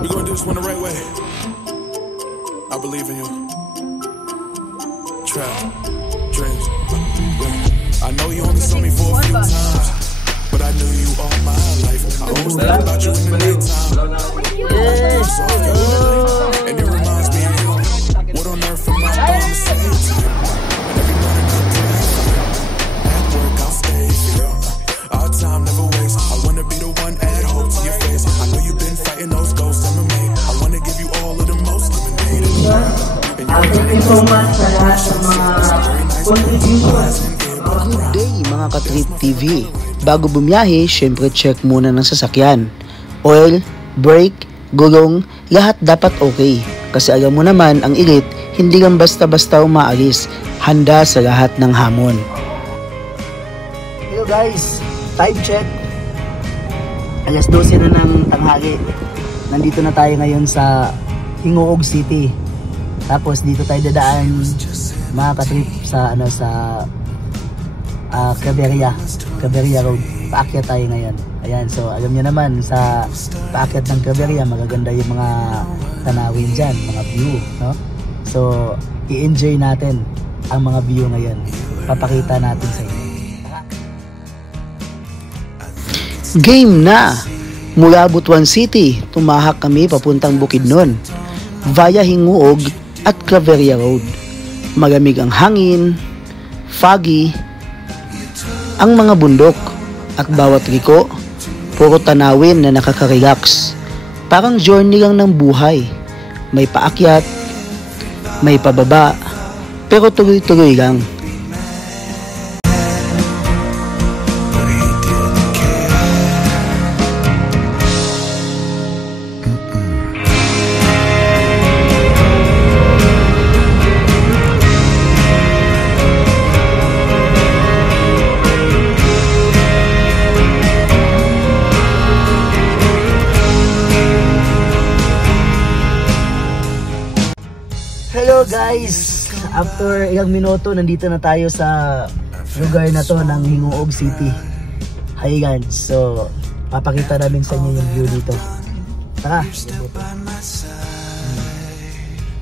We're gonna do this one the right way. I believe in you. Trap, dreams. I know you only saw me for a few times, but I knew you all my life. I always thought about you in the nighttime. And it reminds me of you. What on earth am I doing the same time? And every morning I pray for you. At work I'll stay for you. Our time never wastes. I wanna be the one add hope to your face. I know you've been fighting those ghosts MMA. I wanna give you all of the most lemonade. Thank you so much sa lahat ng mga contributions. Good day mga Katrip TV. Bago bumiyahe, syempre check muna ng sasakyan. Oil, brake, gulong, lahat dapat okay. Kasi alam mo naman, ang ilit, hindi lang basta-basta umaalis. Handa sa lahat ng hamon. Hello guys, time check. Alas 12 na ng tanghali. Nandito na tayo ngayon sa Hingoog City. Tapos dito tayo dadaan mga Katrip sa Claveria Road. Paakyat tayo ngayon. Ayan, so alam niyo naman sa paakyat ng Claveria magaganda yung mga tanawin dyan, mga view, no? So i-enjoy natin ang mga view ngayon. Papakita natin sa inyo. Game na! Mula Butuan City, tumahak kami papuntang Bukidnon via Hingoog at Claveria Road. Malamig ang hangin, foggy ang mga bundok, at bawat liko, puro tanawin na nakaka-relax. Parang journey lang ng buhay. May paakyat, may pababa, pero tuloy-tuloy lang. Hello guys! After ilang minuto, nandito na tayo sa lugar na to ng Hingoog City, Highlands. So, papakita namin sa inyo yung view dito. Tara!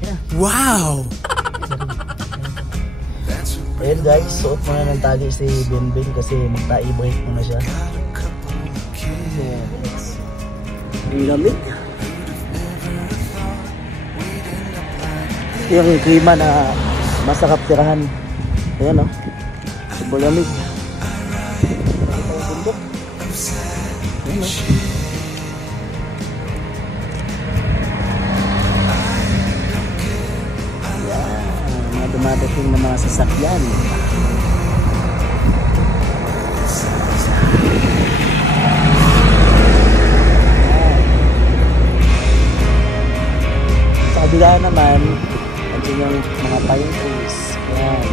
Yeah. Wow! Ayan guys, suot muna ng tali si Benben kasi magta-i-break muna siya. Ang lamig. Yung klima na masarap tirahan. Ayan o, super lamig. Ayan o. Mga dumadating na mga sasakyan. Sa kabila naman, yung mga pine trees. Yan.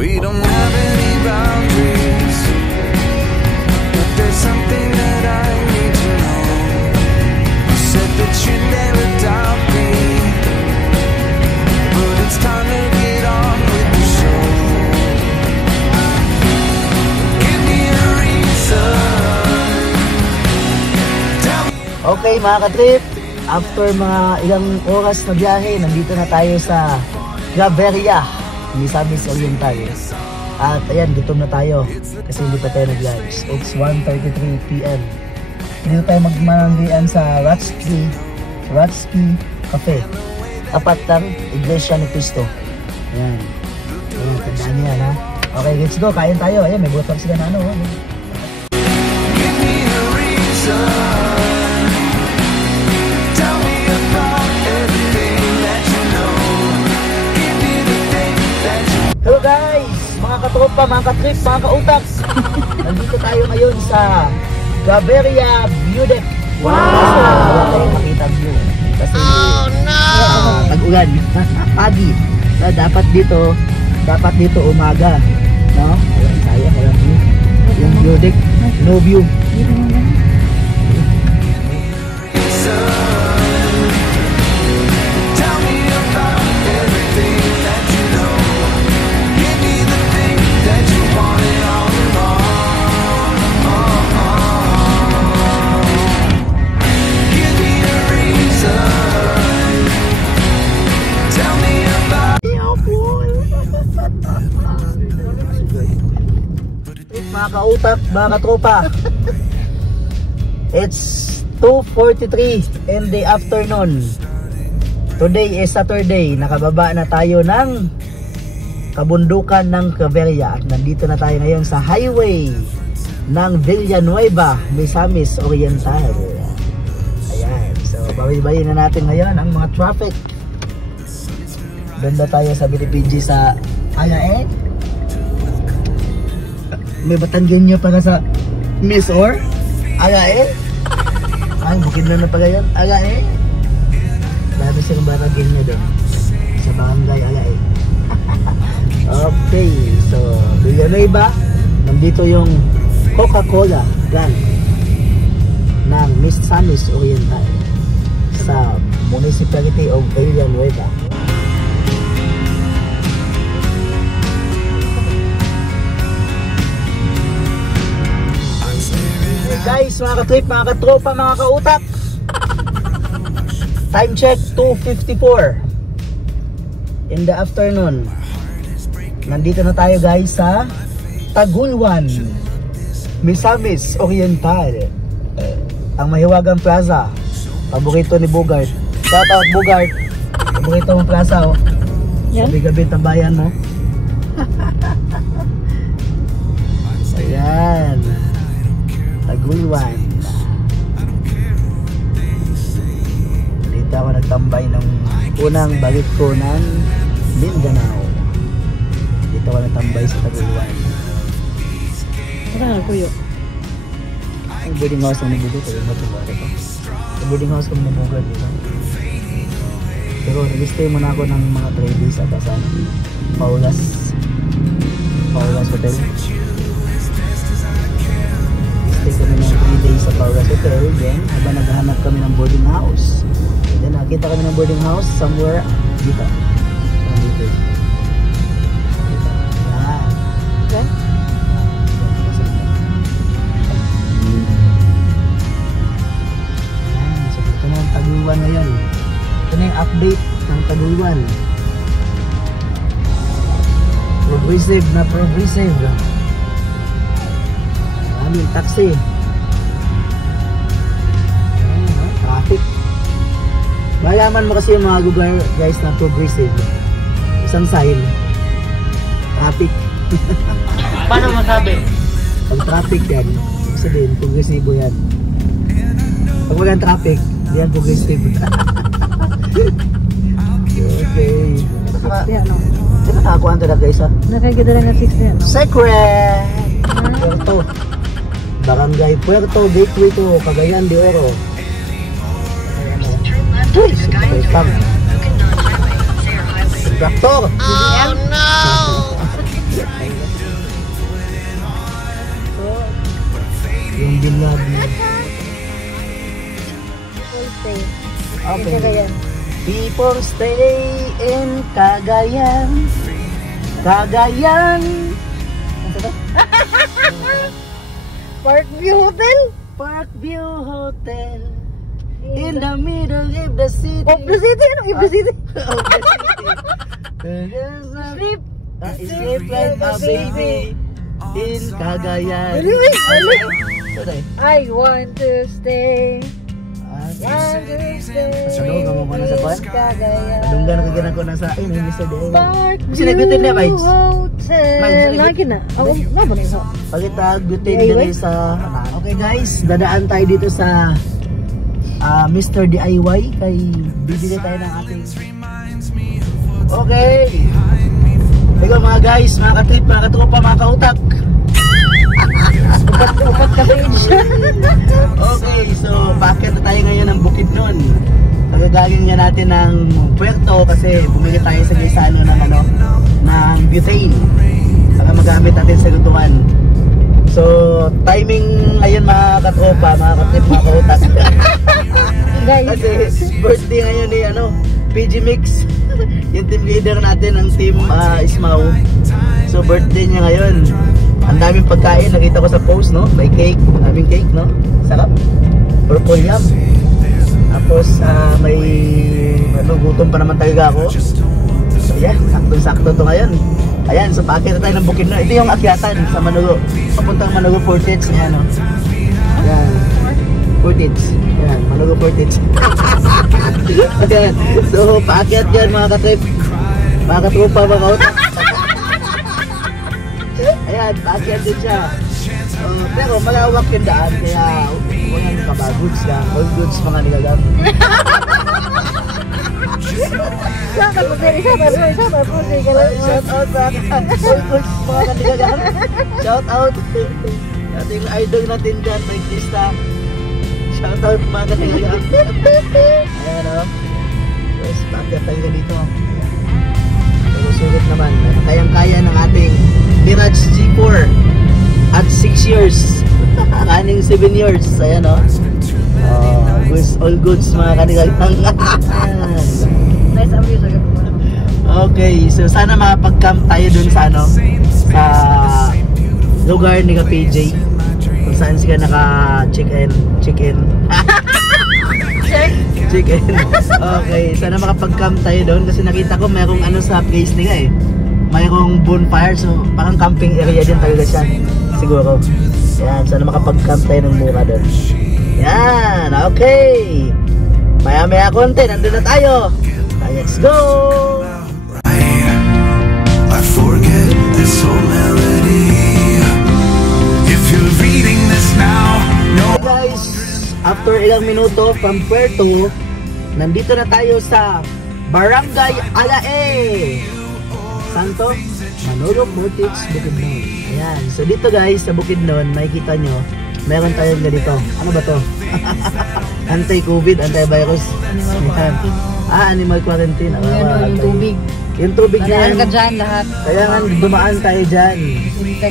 We don't have any boundaries, but there's something that I need to know. You said that you'd never doubt me, but it's time to get on with the show. Give me a reason. Okay mga Katrip, after mga ilang oras na biyahe, nandito na tayo sa Claveria, Misamis Oriental. At ayan, gutom na tayo kasi hindi pa tayo nag-lunch. It's 1:33 PM. Dito tayo magmananggian sa Ratsky Cafe. Tapat lang, Iglesia ni Cristo. Ayan. Ayan, tandaan niya ha. Okay, let's go. Kain tayo. Ayan, may butang sila na ano. Give me a katropa, mga katrip, mga kautak. Nandito tayo ngayon sa Claveria View Deck. Wow! Wala tayong makita view. Kasi tag-ulan. Pagi. Dapat dito umaga. No? Ayan tayo, ayan view. Yung view deck, no view. Mga kautak, mga katropa. It's 2:43 in the afternoon. Today is Saturday. Nakababa na tayo ng kabundukan ng Claveria. Nandito na tayo ngayon sa highway ng Villanueva, Misamis Oriental. Ayan. So, bawi-bawi na natin ngayon ang mga traffic. Ganda tayo sa BTPG sa Alae. May Batanggenyo para sa Miss Or Alae. Ay, Bukidnon na pala yun. Alae. Dami silang Batanggenyo doon sa barangay Alae. Okay, so Villanueva. Nandito yung Coca-Cola brand ng Misamis Oriental sa Municipality of Villanueva. Guys, mga ka-trip, mga katropa, mga kautak. Time check 2:54 in the afternoon. Nandito na tayo guys sa Tagulwan, Misamis Oriental. Ang Mahiwagang Plaza. Paborito ni Bogart. Shout out Bogart. Paborito mong plaza, oh. Gabi-gabi tambayan mo. Ayan. Tagulwan. Dito ako nagtambay ng unang balik ko ng Mindanao. Dito ako nagtambay sa Tagulwan. Ano kuyo? Ang boarding house ng Nabugo. Ang boarding house ng Nabugo dito. Pero nag-stay muna ako ng mga 3 days at sa Paulas Hotel. Stay kami ng 3 days sa Paulas Hotel. Then habang naghahanap kami ng boarding house, then nakita kami ng boarding house somewhere dito. Dito. Yan. Okay. So ito na ang Tagulwan ngayon. Ito na yung update ng Tagulwan. Progressive na progressive. Maraming taxi. Traffic. Malaman mo kasi yung mga lugar guys na progressive. Isang sign. Traffic. Paano masabi? Pag traffic yan, sabihin, progresibo yan. Pag walang traffic, yan progressive. Okay. Yeah, no. Ito nakakuhaan talaga guys ha. Nakikita lang ng 6 yan. Secret! Puerto. Barangay Puerto, Gateway to Cagayan de Oro. Uy! Super spam. Traktor! Oh no! Yung Binladi. Okay. People stay in Cagayan. Cagayan. Parkview Hotel? Parkview Hotel. In the middle of the city. Of the city? Ano? Of the city? Of the city. Sleep like a baby in Cagayan. Really? Sorry. I want to stay. Ano ka mo na sa kwan? Cagayan. Anong gano'n kaganan ko na sa hindi sa day. Parkview Sinagutin niya, Miles? Hotel. Lagi na. Ako, nga ba nito? Pagkita, gutin din sa... Okay guys, dadaan tayo dito sa Mr. DIY. Kay bibili tayo ng ating... Okay! Ikaw mga guys, mga katrip, mga katropa, mga kautak. Upat ka page. Okay, so bakit na tayo ngayon ng Bukidnon? Pagagaling nga natin ng Puerto kasi bumili tayo sa Gaisano ng ng butane para magamit natin sa lutuan. So, timing ngayon mga katropa, mga katrip, mga kautak. Kasi birthday ngayon ni PG Mix, yung team leader natin ng team Ismao. So birthday niya ngayon. Ang daming pagkain, nakita ko sa post, no? May cake, daming cake, no? Sarap. Purple yam. Tapos may gutom pa naman talaga ako. So yeah, sakto-sakto to ngayon. Ayan, so paakit na tayo ng Bukidnon. Ito yung akyatan sa Manugo. Papuntang Manugo Fortits niya, no? Ayan. Fortits. Ayan, Manugo Fortits. Ayan. So, paakyat yan mga katrip. Mga katrupa, mga kautak. Ayan, paakyat din siya. Pero malawak yung daan, kaya huwag nga ka ba, goods lang. All goods mga nilagang. Shout out po sir. Shout out sa all goods mga nilagang. Shout out. Ating idol natin dyan, cyclista. Shout out mga nilagang. Ayan o. Tapos paakyat tayo dito. Sulit naman. Kayang-kaya ng ating Mirage G4 at 6 years. Kaning 7 years. Ayan o. All goods mga kanilagang. Nice ang view sa Okay, so sana makapag-camp tayo dun sa sa lugar ni PJ. Kung saan sila naka-check-in. Check-in. Okay, sana makapag-camp tayo doon kasi nakita ko mayroong sa place nila mayroong bonfire, so parang camping area din talaga siya siguro. Yan, sana makapag-camp tayo ng mura doon. Yan, okay. Maya-maya konti, nandun na tayo. Let's go! I forget this whole melody. If you're reading this now, no. Hey guys, after ilang minuto from Puerto, nandito na tayo sa Barangay Alae. Santo Manugo Fortits, Bukidnon. Ayan, so dito guys sa Bukidnon, makikita nyo, meron tayong ganito. Ano ba to? Anti-COVID, anti-virus. Animal quarantine. Yung tubig. Yung tubig Dadaan niya. ka dyan lahat. Kaya nga dumaan tayo dyan.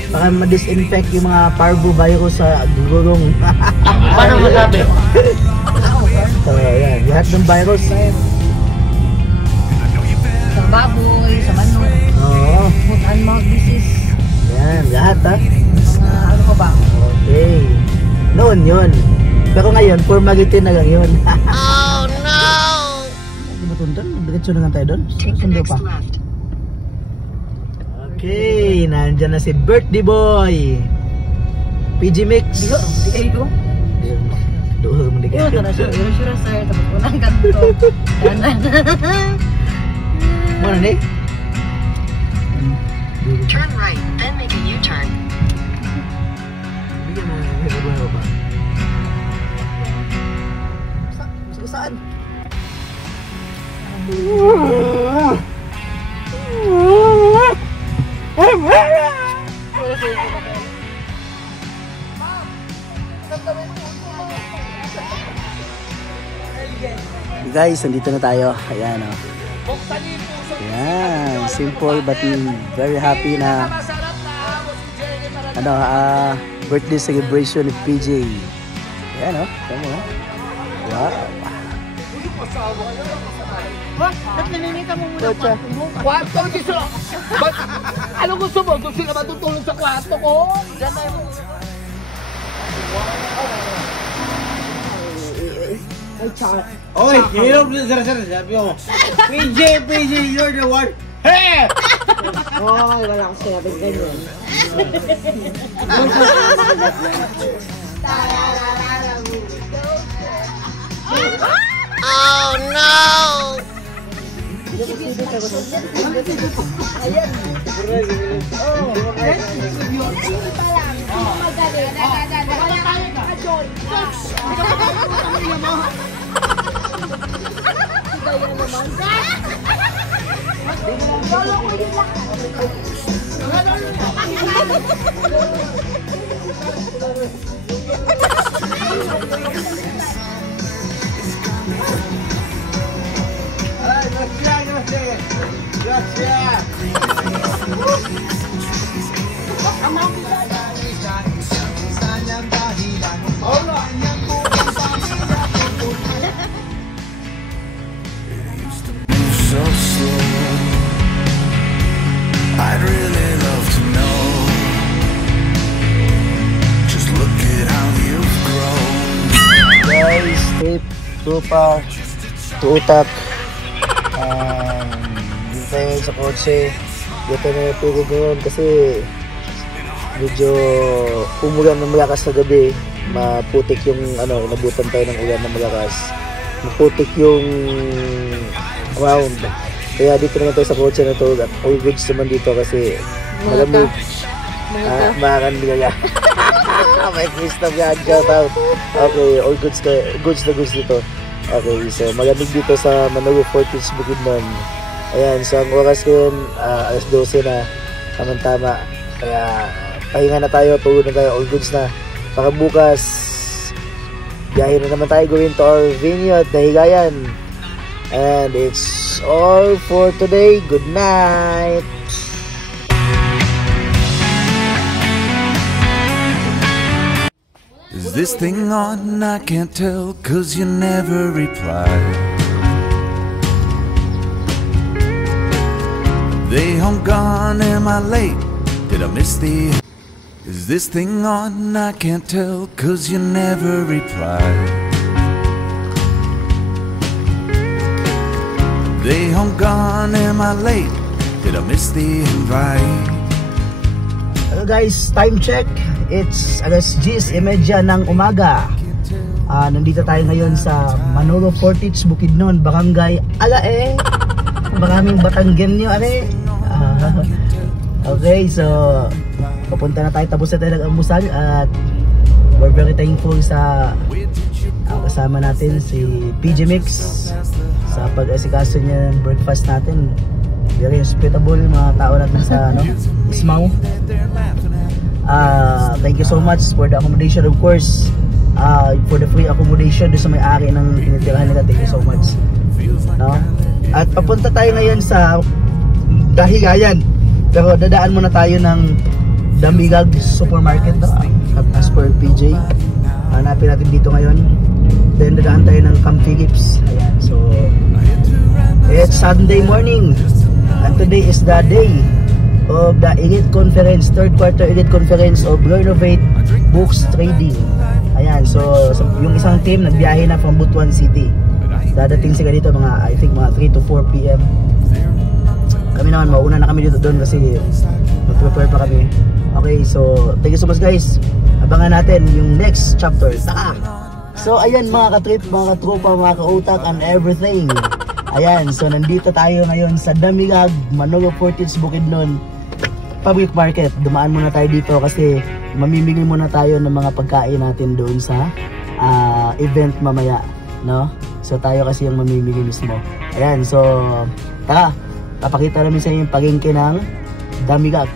Baka ma-disinfect yung mga parvovirus sa gulong. Paano masabi? So ayan, lahat ng virus. Sa baboy, sa manok, Oo. food and mouth disease. Ayan, lahat ha. Mga ano pa ba? Okay. Noon yun. Pero ngayon, formality na lang yun. Oh no! Di ba tuntan? Diretso na lang tayo doon? Sundo pa. Okay, nandyan na si birthday boy. PG Mix. Digo? Doon mo di Digo ka na siya. Digo siya sir. Tapos unang kanto. Kanan. Ano ni? Turn right, then make a U-turn. Bigyan mo yung ba? Saan? Guys, nandito na tayo. Ayan o. Ayan, simple but very happy na birthday celebration ni PJ. Ayan o. Tama o. Wow. Ba't naninita mo muna Kotsa. Kwarto, gusto! Ano gusto mo? Gusto na matutulog sa kwarto ko? Diyan na yung... Oy, hirap na sir, sabi ko. PJ, you're the one. Hey! Oo, wala akong sinabi ganyan. Oh no! So slow. I'd really love to know. Just look at how you've grown. Guys, tape, tupa, tutak. Dito tayo sa kotse. Dito na natulog ngayon kasi medyo umulan ng malakas sa gabi. Maputik yung inabutan tayo ng ulan ng malakas. Maputik yung round. Kaya dito naman tayo sa kotse na to. At all goods naman dito kasi malamig. Makan nila. May Christoph yan. Shout out. Okay, all goods na goods dito. Okay, so malamig dito sa Manogo Fortis, Bukidnon. Ayan, so ang oras ko yun, alas 12 na. Tama-tama. Kaya pahinga na tayo, tulog na tayo, all goods na. Baka bukas, biyahe na naman tayo going to our vineyard na Higayan. And it's all for today. Good night. Is this thing on? I can't tell, 'cause you never reply. They home gone, am I late? Did I miss the... Is this thing on? I can't tell, 'cause you never reply. They home gone, am I late? Did I miss the invite? Hello guys, time check. It's alas 10:30 ng umaga. Nandito tayo ngayon sa Manogo Fortis, Bukidnon, Barangay Alae. Maraming Batanggenyo, are. Okay, so papunta na tayo, tapos na tayo nag-almusal at we're very thankful sa kasama natin si PJ Mix sa pag-asikaso niya ng breakfast natin. Very hospitable mga tao natin sa Ismao. Thank you so much for the accommodation, of course, for the free accommodation doon sa may-ari ng tinitirahan nila. Thank you so much, no? At papunta tayo ngayon sa Dahigayan, pero dadaan muna tayo ng Damigag Supermarket, no? As per PJ, hanapin natin dito ngayon. Then dadaan tayo ng Camp Phillips. Ayan, so it's Sunday morning and today is the day of the Elite Conference, third quarter Elite Conference of Renovate Books Trading. Ayan, so yung isang team nagbiyahe na from Butuan City. Dadating sila dito I think mga 3 to 4 PM. Kami naman, mauna na kami dito doon kasi mag-prepare pa kami. Okay, so thank you so much guys. Abangan natin yung next chapter. Taka! So ayan mga katrip, mga katropa, mga kautak and everything. Ayan, so nandito tayo ngayon sa Damigag, Manogo Fortis, Bukidnon Public Market. Dumaan muna tayo dito kasi mamimigay muna tayo ng mga pagkain natin doon sa event mamaya, no? So tayo kasi yung mamimigay mismo. Ayan, so tara, papakita namin sa inyo yung palengke ng Damigag.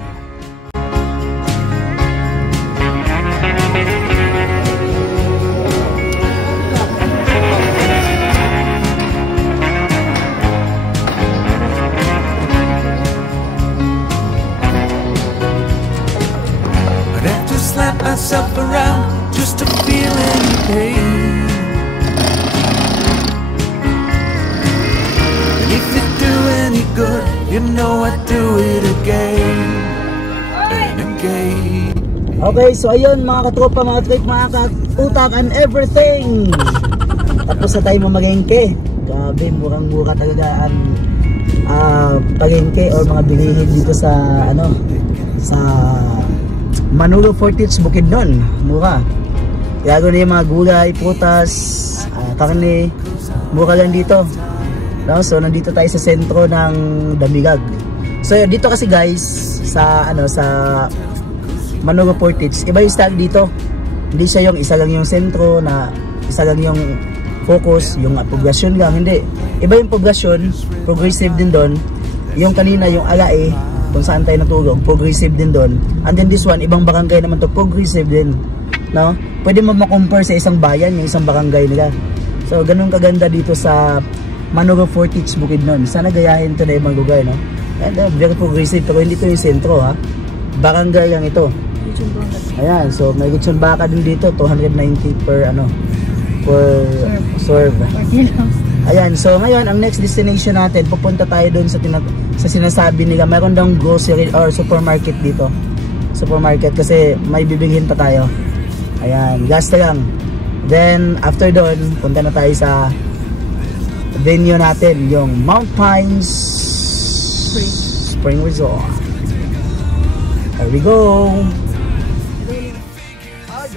Slap myself around just to feel any pain. And if it do any good, you know I'd do it again and again. Okay, so ayun mga katropa, mga trip, mga kautak and everything. Tapos na tayo mamagengke. Grabe, murang-mura talaga ang palengke or mga bilihin dito sa sa Manogo Fortis, Bukidnon. Mura. Yago na yung mga gulay, prutas, karne. Mura lang dito, no? So nandito tayo sa sentro ng Damigag. So dito kasi guys sa sa Manogo Fortis, iba yung style dito. Hindi siya yung isa lang yung sentro na isa lang yung focus, yung poblasyon lang, hindi. Iba yung poblasyon, progressive din doon. Yung kanina yung Alae, kung saan tayo natulog, progressive din doon. And then this one, ibang barangay naman to, progressive din, no? pwede mo ma-compare sa isang bayan, yung isang barangay nila. So ganun kaganda dito sa Manugo Fortich, Bukidnon. Sana gayahin ito na ibang lugar, no? And very progressive, pero hindi ito yung sentro, ha? Barangay lang ito. Ayan, so may lechon baka din dito, 290 per serve. Ayan, so ngayon ang next destination natin, pupunta tayo doon sa sinasabi nila, mayroon daw grocery or supermarket dito. Supermarket kasi may bibilhin pa tayo. Ayan, gas lang. Then after doon, punta na tayo sa venue natin, yung Mount Pines Spring Resort. There we go. Oh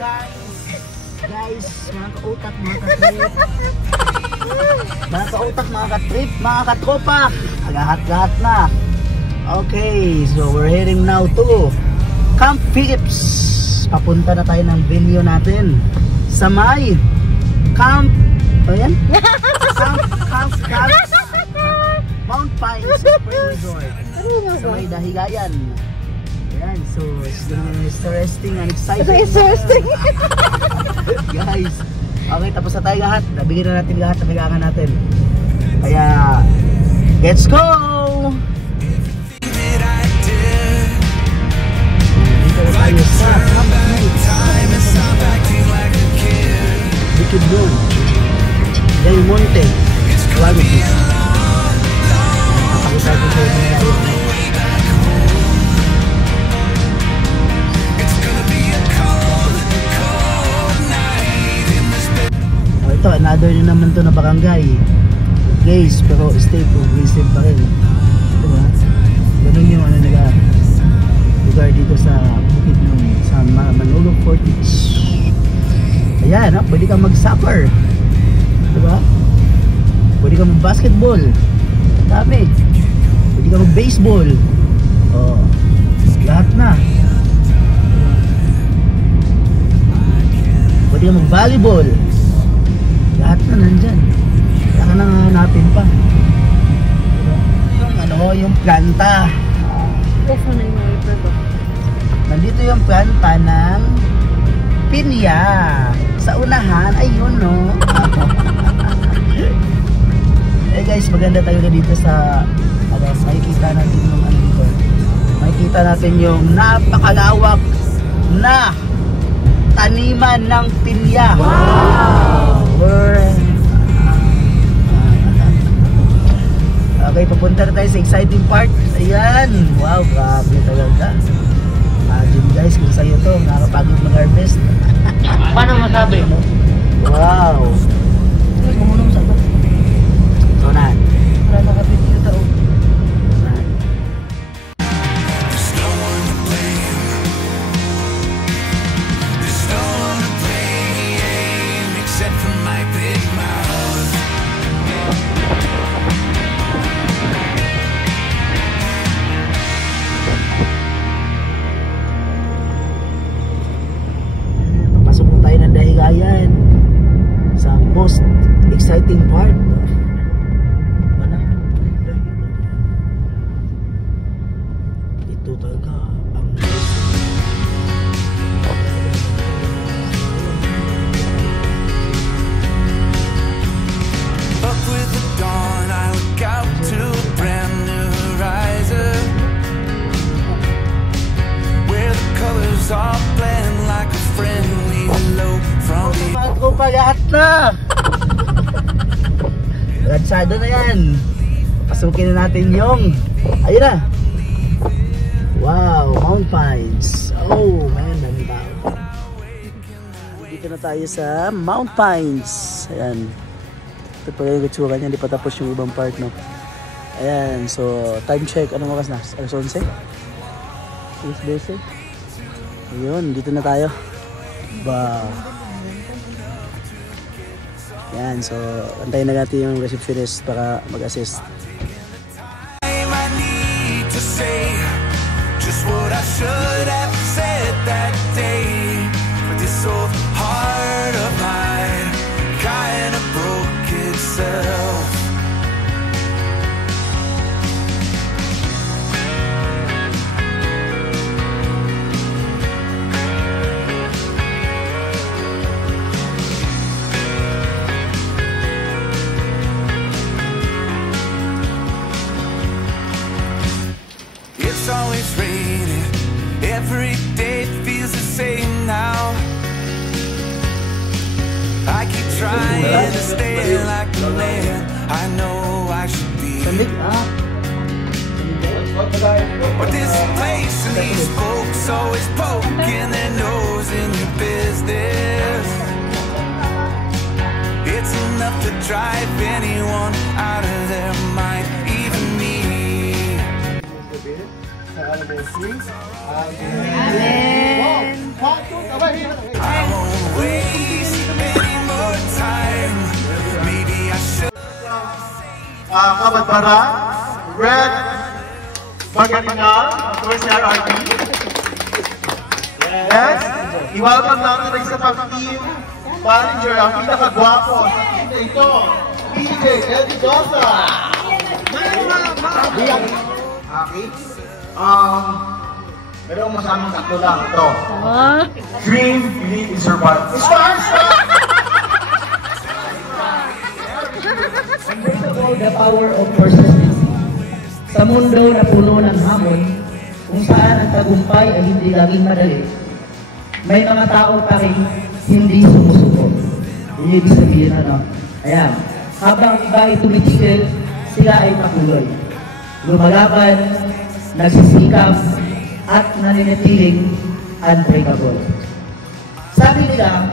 guys, mga kautak, mga katrip. Mga kautak, mga katrip, mga katropa. Lahat-lahat na. Okay, so we're heading now to Camp Phillips. Papunta na tayo ng venue natin sa may Camp, ayan? Camp Mount Pines Spring Resort sa may Dahigayan. Ayan, so it's gonna be interesting and exciting. Guys, okay, tapos na tayo lahat. Nabigyan na natin lahat ng kailangan natin. Kaya, let's go! Dito na tayo sa Camp Phillips. Bukidnon, Del Monte, Quality. Napakita ko sa inyo na yun. Ito, another nyo naman to na barangay. Guys, pero stay progressive pa rin. Diba? Ganun yung ano nila lugar dito sa Bukidnon, sa Manugo Fortich. Ayan, pwede kang mag-soccer. Diba? Pwede kang mag-basketball. Dami. Pwede kang mag-baseball. Oh, lahat na. Pwede kang mag-volleyball. Lahat na nandyan. Kaya ka nang hanapin pa. Yung ano, yung planta. Nandito yung planta ng pinya. Sa unahan, ayun no. Eh guys, maganda talaga dito sa makikita natin yung ano dito. Makikita natin yung napakalawak na taniman ng pinya. Wow! Okay, papunta na tayo sa exciting part. Ayan! Wow, grabe talaga. Imagine guys, kung sa'yo to, nakakapagod mag-harvest. Paano masabi? Wow! Kumunong sa ba? So na. Para nakabidyo tao. Ayan, sa most exciting part. Mana? Ito talaga ang Up with the dawn, I look out to a brand new horizon, where the colors all blend like a friendly hello from the ko pa lahat na. Lansado na yan. Pasukin na natin yung ayun na. Wow, Mount Pines. Oh man, dami tao. Dito na tayo sa Mount Pines. Ayan. Ito pa yung itsura niya, hindi pa tapos yung ibang part, no? Ayan, so time check, anong oras na? Alas 11? Alas 12? Ayun, dito na tayo. Wow. Ayan, so antayin na natin yung receptionist para mag-assist. I need to say just what I should have said that day, but this old heart of mine kinda broke itself. trying to stay like the man I know I should be. But this place and these folks always poking their nose in your business. It's enough to drive anyone out of their mind, even me. I won't waste any more time. Maybe I should. Kabatbara, Red, Magalingal, of course, RRT. Yes, i-welcome natin ang isa pang team manager, ang pinakagwapo sa team na ito, DJ Eddie Dosa. Okay. Merong masamang tatlo lang ito. Dream, believe, and survive. Unbreakable the power of persistency. Sa mundo na puno ng hamon, kung saan ang tagumpay ay hindi laging madali, may mga tao pa rin hindi sumusuko. Yung ibig sabihin ayan, habang iba ay tumitigil, sila ay patuloy. Lumalaban, nagsisikap, at naninitiling unbreakable. Sabi nila,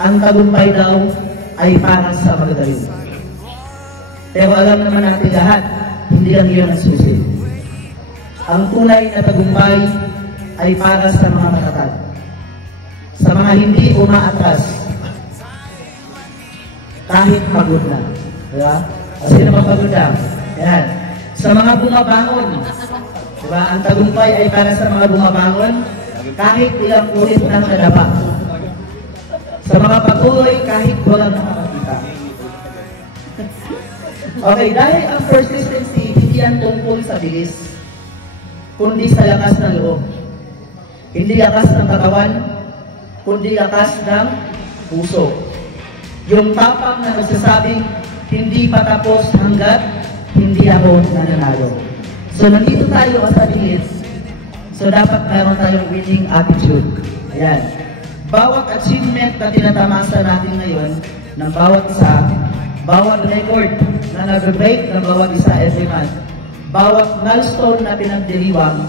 ang tagumpay daw ay para sa magagaling. Pero alam naman natin lahat, hindi lang iyon ang susi. Ang tunay na tagumpay ay para sa mga matatag. Sa mga hindi umaatras, kahit pagod na. Diba? Kasi naman pagod na. Yan. Sa mga bumabangon, diba? Ang tagumpay ay para sa mga bumabangon, kahit ilang ulit na nadapa. Sa mga patuloy, kahit walang nakakakita. Okay, dahil ang persistency, hindi yan tungkol sa bilis, kundi sa lakas ng loob. Hindi lakas ng katawan, kundi lakas ng puso. Yung tapang na nagsasabing, hindi pa tapos hanggat hindi ako nananalo. So, nandito tayo as athletes. So, dapat mayroon tayong winning attitude. Ayan. Bawat achievement na tinatamasa natin ngayon, ng bawat isa, bawat record na nag-break ng bawat isa every month, bawat milestone na pinagdiriwang,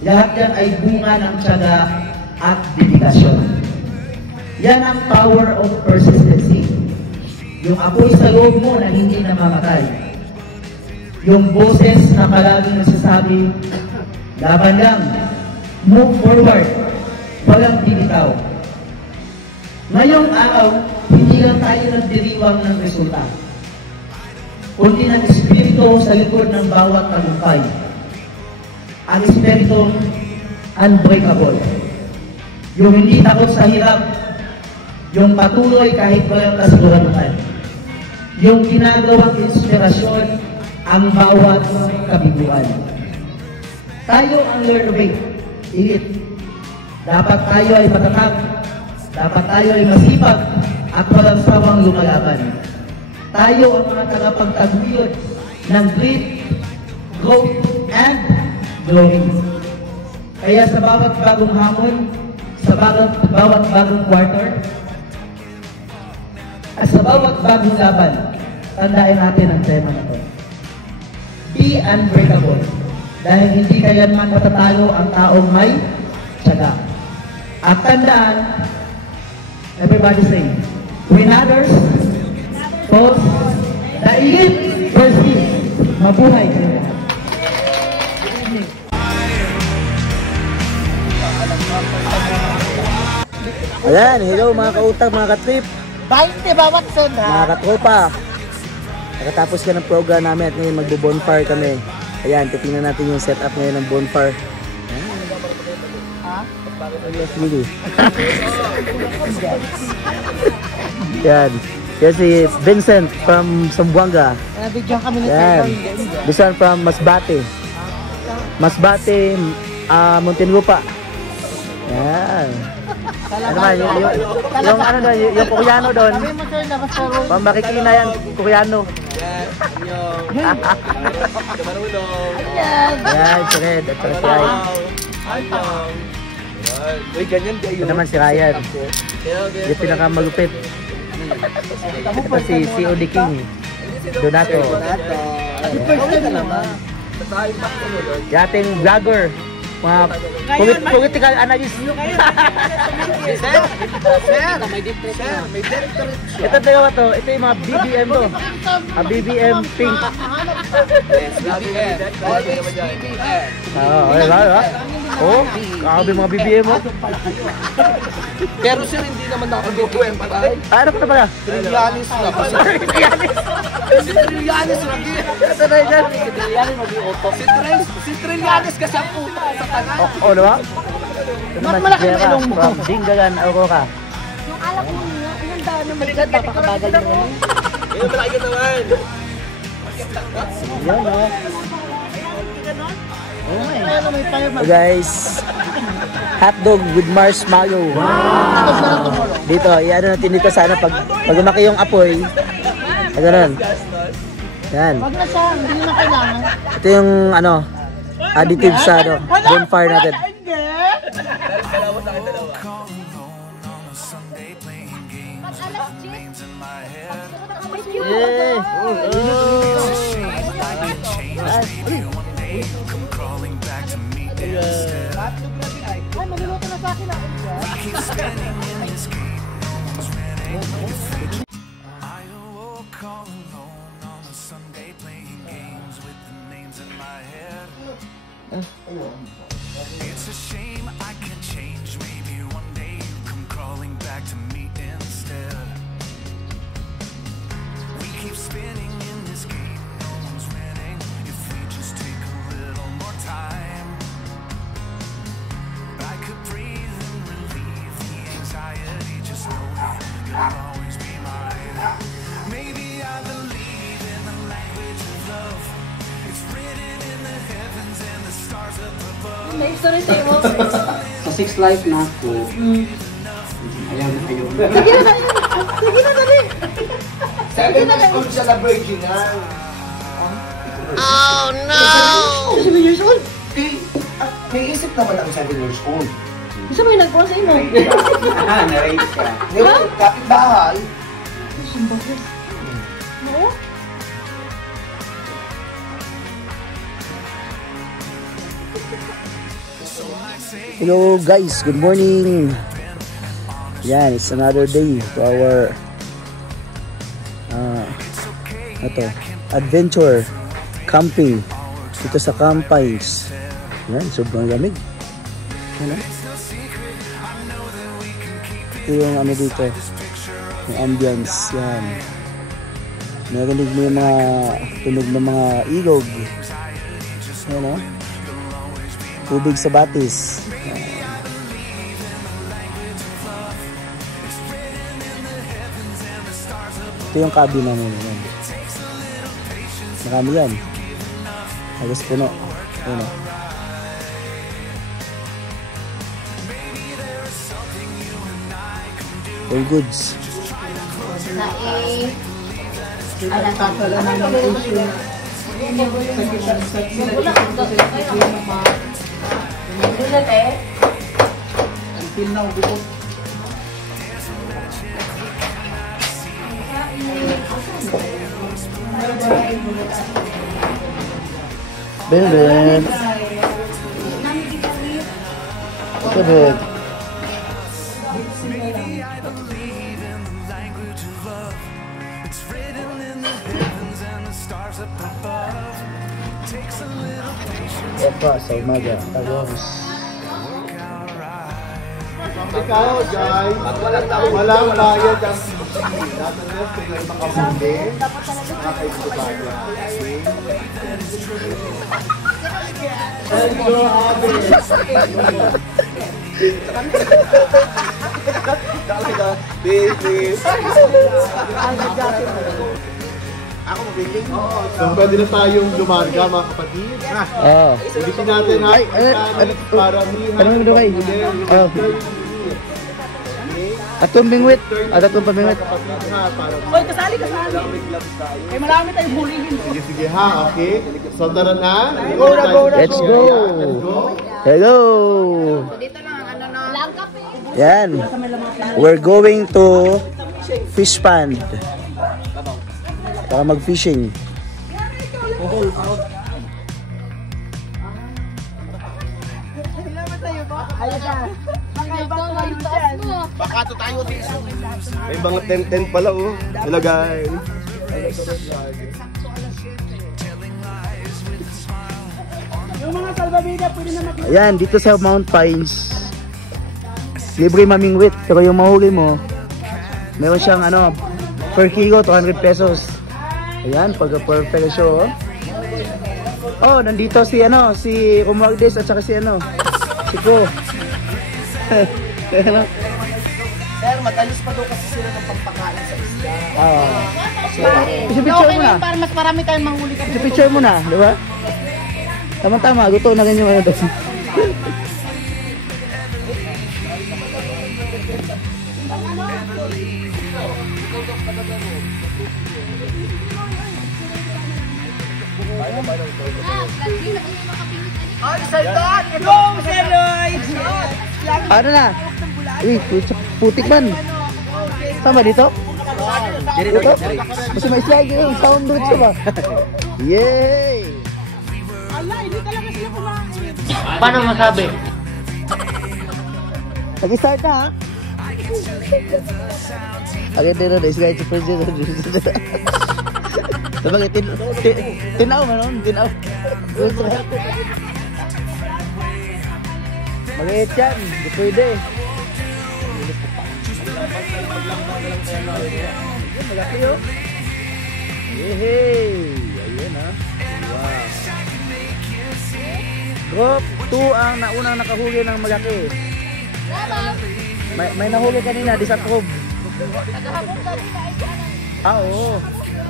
lahat yan ay bunga ng tiyaga at dedikasyon. Yan ang power of persistency. Yung apoy sa loob mo na hindi namamatay. Yung boses na palaging nagsasabi, laban lang, move forward, walang bibitaw. Ngayong araw, hindi lang tayo nagdiriwang ng resulta, kundi ng espiritu sa likod ng bawat tagumpay. Ang espiritu unbreakable. Yung hindi takot sa hirap, yung patuloy kahit walang kasiguraduhan. Yung ginagawang inspirasyon ang bawat kabiguan. Tayo ang learner elite. Dapat tayo ay matatag. Dapat tayo ay masipag at walang sawang lumalaban. Tayo ang mga tagapagtaguyod ng grit, growth, and glory. Kaya sa bawat bagong hamon, sa bawat bagong quarter, at sa bawat bagong laban, tandaan natin ang tema na ito. Be unbreakable. Dahil hindi kailanman matatalo ang taong may tiyaga. At tandaan, everybody sing, when others falls, the elite persists. Mabuhay kayo. Ayan, hello mga kautang, mga katrip. 20 bawat sunda. Mga katropa. Nakatapos ka ng program namin at ngayon magbo-bonfire kami. Ayan, titingnan natin yung setup ngayon ng bonfire. Yes, really. Yan. Yan si Vincent from Zamboanga. Nabigyan kami ng Yan. This one from Masbate. Masbate, Muntinlupa. Yan. Ano ba, yung ano doon, yung Kuryano doon. Sabi mo sir na basta roll. Pang makikina yan, Kuryano. Ayan. Yan, si Red at si Ryan. Uy, ganyan kayo. Ito naman si Ryan. Yung pinakamalupit. Ito si COD King. Donato. Yung ating vlogger. Mga political analyst. Ito dalawa to. Ito yung mga BBM to. BBM Pink. Oh, kakabi mga BBM mo. Pero sir, hindi naman ako BBM patay. Ano ka na pala? Trillanes na ba? Si Trillanes lagi. Ito na yan. Si Trillanes kasi ang puta sa tanan. Oo, diba? Ito naman si Vera from Dingalan, Aurora. Yung alak mo niya, ilang daan na magkat, napakabagal mo naman. Ayun, malaki ka naman. Yan, o. So guys, hotdog with marshmallow. Dito, i-ano natin dito sana pag lumaki yung apoy. Ganun. Yan. Wag na siya, hindi na kailangan. Ito yung ano, additive sa ano, bonfire natin. Yeah. Ay, maluluto na sa akin. I awoke all alone on a Sunday playing games with the names in my head. It's a shame I can't change. Maybe one day you come crawling back to me instead. We keep spinning in this game, no one's winning. If we just take a little more time, I could breathe and relieve the anxiety, just knowing you'll always be mine. Maybe I believe in the language of love. It's written in the heavens and the stars up above. May story sa'yo mo. Sa 6 life na ako. Ayan, ayun. Sige na, dali. 7 years old siya na virginal. Oh no! 7 years old. May isip naman ang 7 years old. Gusto mo yung nagpuan sa imo? Na-raise ka. Ngayon, kapitbahay. Oo. Hello guys, good morning. Yan, it's another day to our adventure camping dito sa Campines. Yan, sobrang lamig. Yan, ito yung ano dito, yung ambience. Yan, narinig mo yung mga tunog ng mga ilog. Yan, o, tubig sa batis. Ito yung cabin namin. Yan. Marami yan. Halos puno. Ayan o. All goods. Ben. Ito Ben. Opa, sa umaga. Tagos. Ikaw, guys, walang bayad ang PC. Nonetheless, kailan makahuli, nakakaibigay. Thank you, Please. Ako mabiling. So, pwede na tayong lumarga, mga kapatid. Oo. Ulitin natin ha. Para Ano mo kay? Oh. Atong bingwit. Atong pamingwit. Oy, kasali. Eh, marami tayong hulihin. Sige ha, okay. So, tara na. Let's go. Hello. Dito lang ang ano no. Lang kape. Yan. We're going to fish pond. Para mag-fishing. Baka to tayo din. May mga tent pala oh. Nilagay. Yung mga salbabida pwede na mag- Ayan, dito sa Mount Pines. Libre mamingwit. Pero yung mahuli mo, meron siyang ano, per kilo, 200 pesos. Ayan, pag-per presyo. Oh, nandito si ano, si Romualdez at saka si ano, si Ko. Sir, matalis pa daw kasi sila ng pagpakain sa isla. Picture mo na. Para mas marami tayong manghuli ka. Picture mo na, di ba? Tama-tama, gusto na ganyan yung ano doon. Ano na? Uy, putik man. Sama dito? Dito? Kasi may slide yung sound dito ba? Yay! Ala, hindi talaga sila kumain. Paano masabi? Nag-start na ha? Agad din na, is guys, president. Sabagay, tinaw man, tinaw. Mag-eat yan, di pwede. Malaki yun. Yehey! Ayun ha. Wow. Group 2 ang naunang nakahuli ng malaki. May nahuli kanina, di sa probe. Oo.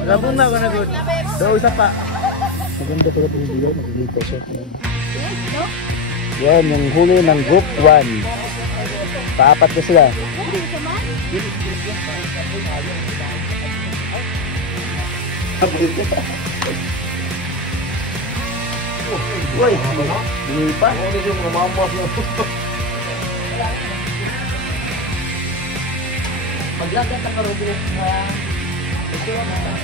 Naghabong na ako na good. Daw isa pa. Maganda pala itong video, makikita siya. Yan, yung huli ng group 1. Paapat na sila. Uy, hindi pa. Maglagat ang karubos na ito na.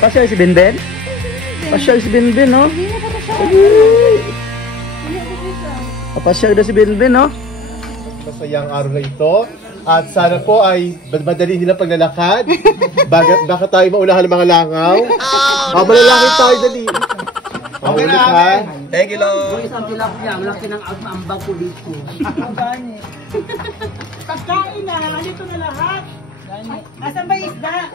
Pasyal si Benben? Pasyal si Benben, no? Pasyal na si Benben, no? Masayang araw na ito. At sana po ay madali nila paglalakad. Baka tayo maunahan ng mga langaw. Malalakit tayo, dali. Okay na. Thank you, Lord. Isang tilapia, malaki ng ambag ko dito. Pagkain na, nandito na lahat. Asan ba isda?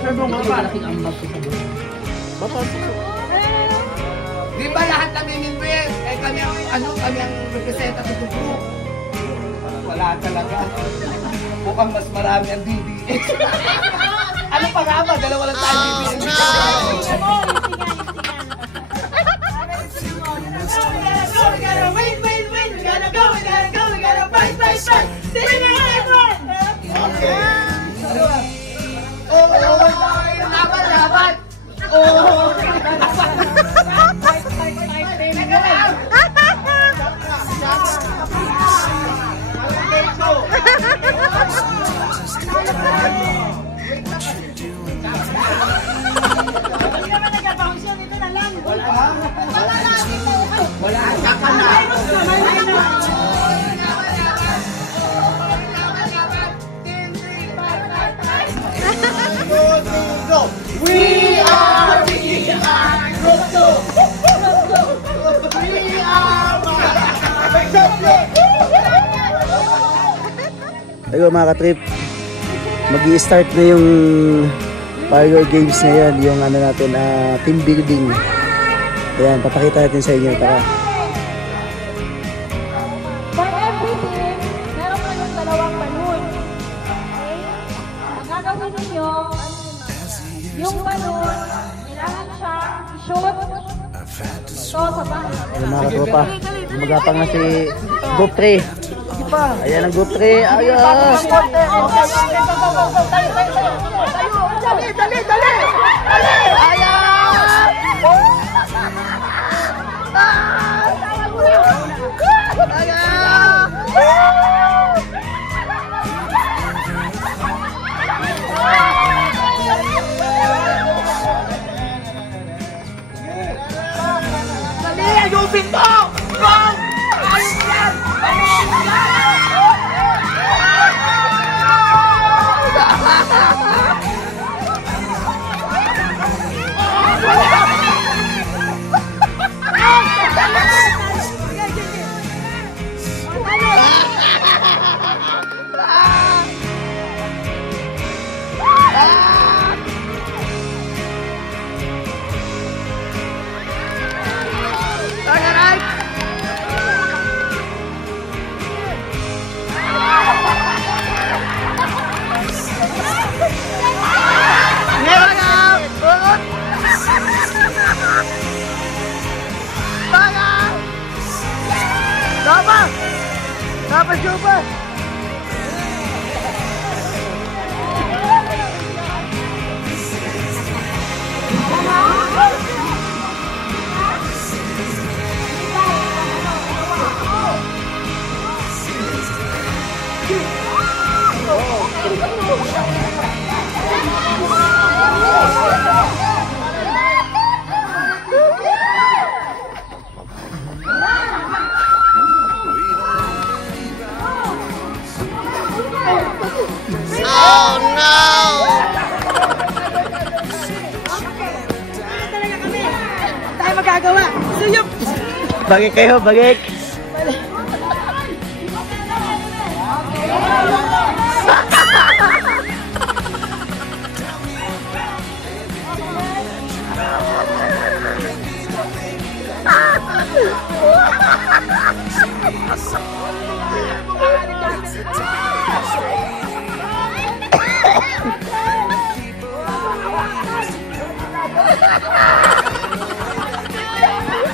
Sir, mo nga malaking ambag ko sa buhay. Di ba lahat kami minwin? Eh kami ang, kami ang representative ng group. Wala talaga. Mukhang mas marami ang DBS. Ano pa nga ba? Dalawa lang tayo DBS. Laban! Oh! We are Roto! We are Ayun mga ka-trip, mag-i-start na yung Parlor Games ngayon, yung ano natin, team building. Ayan, papakita natin sa inyo, tara. For every team, meron kayong dalawang balloon. Okay? Ang gagawin ninyo, yung balloon, kailangan siya i-shoot ito sa bahay. Ayun mga ka-tropa, magapang na si Group 3. Ayan ang group 3. Ayun. Oh no! Tayo magagawa. Suyok. Bagik kayo, bagik.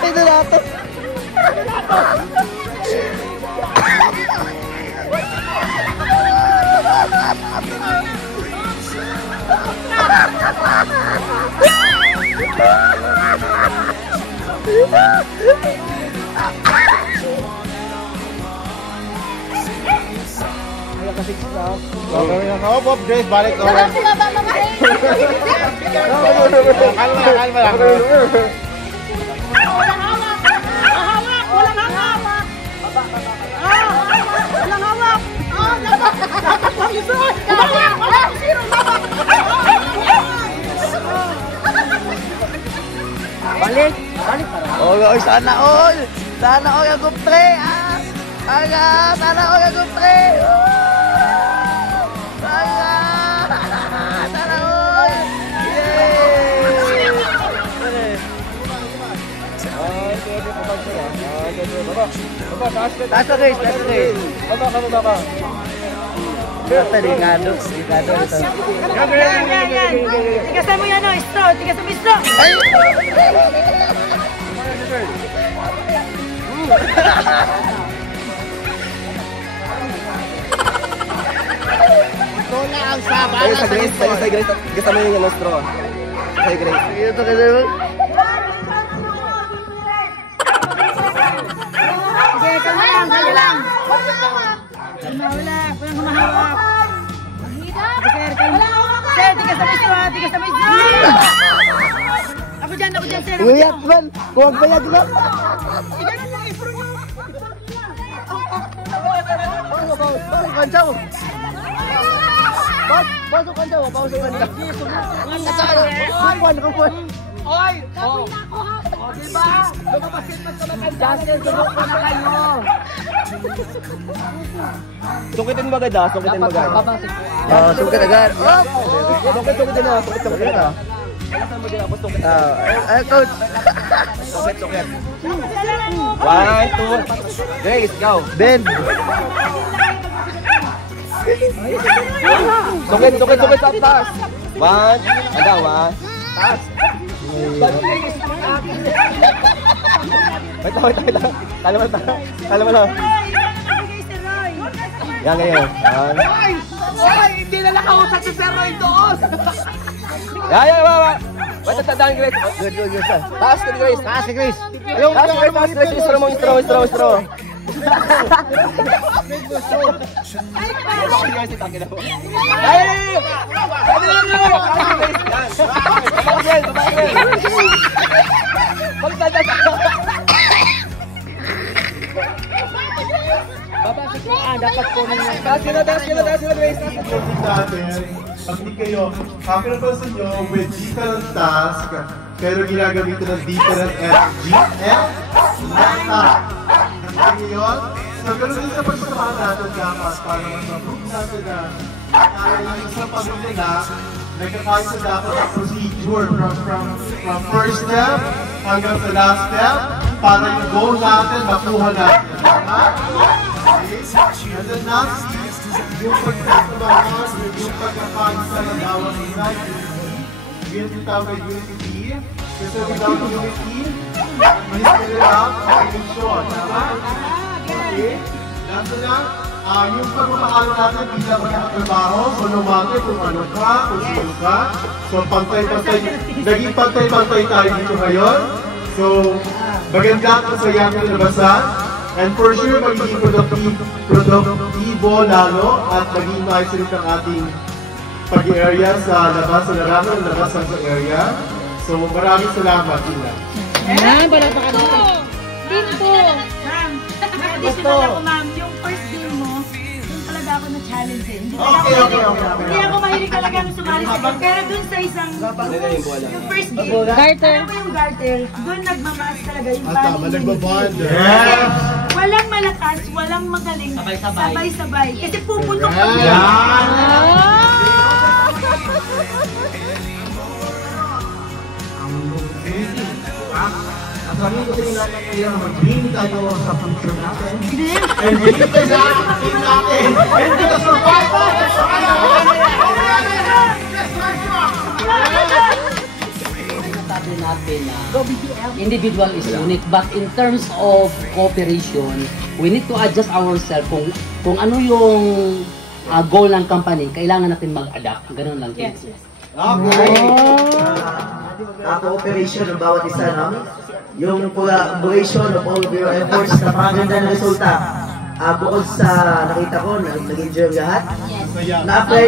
Ito natin. Hop, Grace, balik ko. Sarap sila ba mga Kalma lang. Walang hawak. Walang hawak. Walang hawak. Balik. Oh, sana all. Sana all ang group 3. Sana all ang group 3. Sana all. Taas ka guys. Baba ka. Basta delikado ito. Yan. Tigasan mo yan, straw. Tigasan mo straw. Lola ang saba. Ay, sa Grace. Gusto mo yung straw. Sa Grace. Ito ka naman. Sige, kanya lang. Wala. Walang humahawak. Sir, tigasan mo straw. Ako dyan, sir. Uyat man. Huwag bayad ba? Pasok kansa mo. Pasok kansa mo. Kumpon. Oy! Diba? Justin, sumok po na kayo. Sukitin mo agad ah. Sukitin agad. Sukitin na. Coach. Sukit. 1, 2. Grace, go. Bend. Sukit sa taas. 1. Anda, 1. Taas. Wait lang. Kalma lang. Yan, ganyan. Yan. Ay, hindi na nakausap si Sir Roy doon. Yan, baba. Ba't tatadaan, Grace? Good. Taas ka, Grace. Taas ka, Grace. Taas, Grace. Straw. Dapat po ninyo. Taas sila, Grace. Pag hindi kayo, napansin nyo, with different task, pero ginagamitan ng different energy and ngayon, so ganun din sa pagsamahan natin dapat para mas-approve natin na yung isang pamilya na nagkakayos na dapat ang procedure from first step hanggang sa last step para yung goal natin makuha natin. Okay? And then lastly, yung pagkakamahan, yung pagkakayos ng bawat isa, yung tinatawag unity, kasi without unity, mahirap ang ilusyon. Tama? Okay? Last na, yung pagmamahal natin bilang magkakatrabaho, so no matter kung ano ka, kung sino ka, so pantay-pantay, naging pantay-pantay tayo dito ngayon. So, maganda at masaya ang labasan, and for sure, magiging produktibo lalo, at maging maayos ang ating pag-area sa labas, sa larangan, labas sa area. So, maraming salamat din lang. Wala pa ka dito. Dito. Ma'am, additional ako, ma'am. Yung first game mo, yung talaga ako na-challenge eh. Hindi ako mahilig talaga ng sumali sa game. Pero dun sa isang, yung first game, garter. Alam mo yung garter, dun nagmamaas talaga yung panig. Nagbabond. Walang malakas, walang magaling. Sabay-sabay. Kasi puputok ka. Sabi ko sa inyo natin kaya mag-dream tayo sa future natin. And hindi ka sa team natin. And hindi ka survival. Sabi natin na individual is unique, but in terms of cooperation, we need to adjust ourselves kung ano yung goal ng company, kailangan natin mag-adapt. Ganun lang. Yes. Okay. Cooperation ng bawat isa, no? Yung collaboration of all of your efforts na maganda na resulta. Bukod sa nakita ko, nag-enjoy ang lahat. Na-apply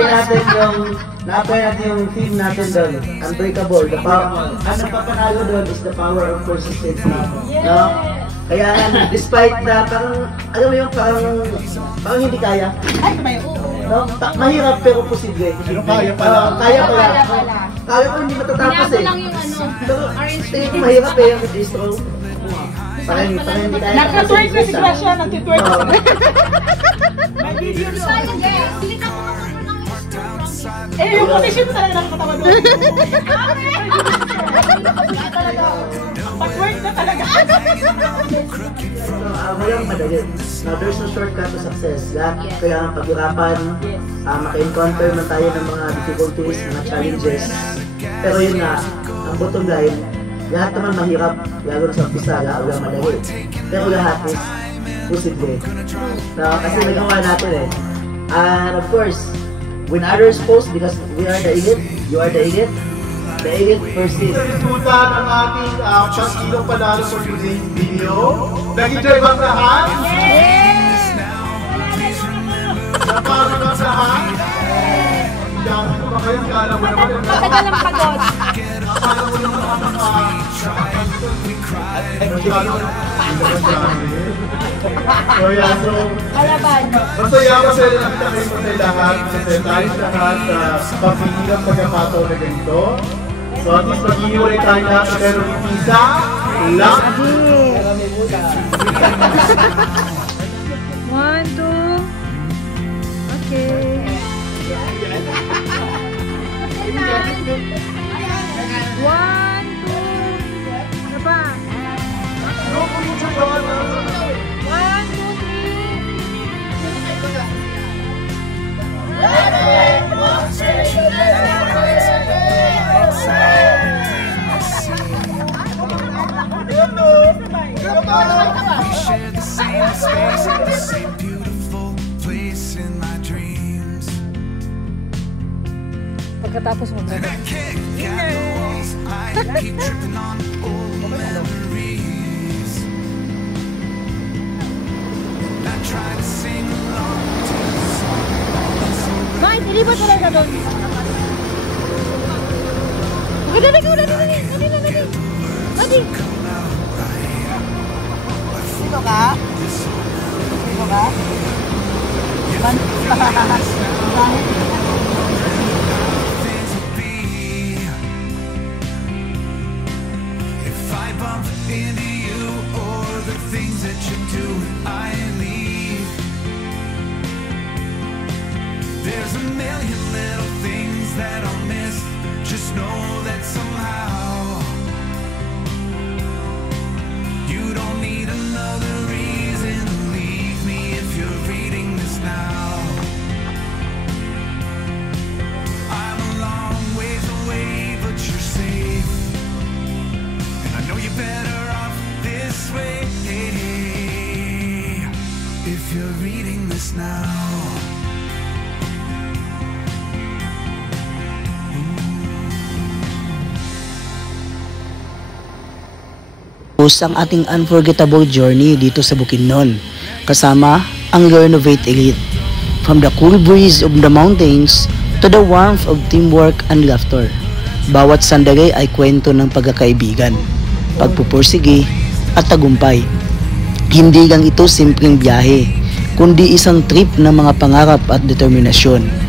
natin yung theme natin doon, Unbreakable. Ang nagpapanalo doon is the power of consistency. No? Kaya despite na parang, alam mo yung parang hindi kaya. No? Mahirap pero posible. Pero kaya pala. Kaya ko hindi matatapos eh. Pero tingin ko mahirap eh yung registro. Parang hindi kaya. Nagka-twerk na si Gracia, nagka-twerk. Yung position mo talaga nakakatawa doon. Pag-twerk na talaga. Walang madali. Now, there's no shortcut to success. Lahat kailangan paghirapan, maka-encounter na tayo ng mga difficulties, mga challenges. Pero yun nga, ang bottom line, lahat naman mahirap, lalo na sa umpisa, walang madali. Pero lahat is posible. Kasi nagawa natin eh. And of course, when others post, because we are the elite, you are the elite, the elite perceive. Sa resulta ng ating pagkilong panalo for today's video, nag-enjoy ba ang lahat? Yes! Naparo na ang lahat? Dami ko ba kayo? Kala mo naman yung Matagal ang pagod. Kala mo naman So yeah, so masaya na kita kayo sa lahat kasi tayo lahat sa pagpipiliang pagkakataon na ganito. So at least mag-iiwalay tayo lahat sa pero isa lang. 1, 2. Okay. 1, 2. Ano ba? 1, 2, We share the same space, the same beautiful place in pagkatapos mo. Mike, ilibot mo lang na doon. Dali. Sino ka? If I bump into you or the things that you do, I leave. There's a million little things that I'll miss. Just know that somehow you don't need another reason to leave me if you're reading this now. I'm a long ways away, but you're safe, and I know you're better off this way if you're reading this now. Ang ating unforgettable journey dito sa Bukidnon, kasama ang Learnovate Elite. From the cool breeze of the mountains to the warmth of teamwork and laughter, bawat sandali ay kwento ng pagkakaibigan, pagpupursige at tagumpay. Hindi lang ito simpleng biyahe, kundi isang trip ng mga pangarap at determinasyon.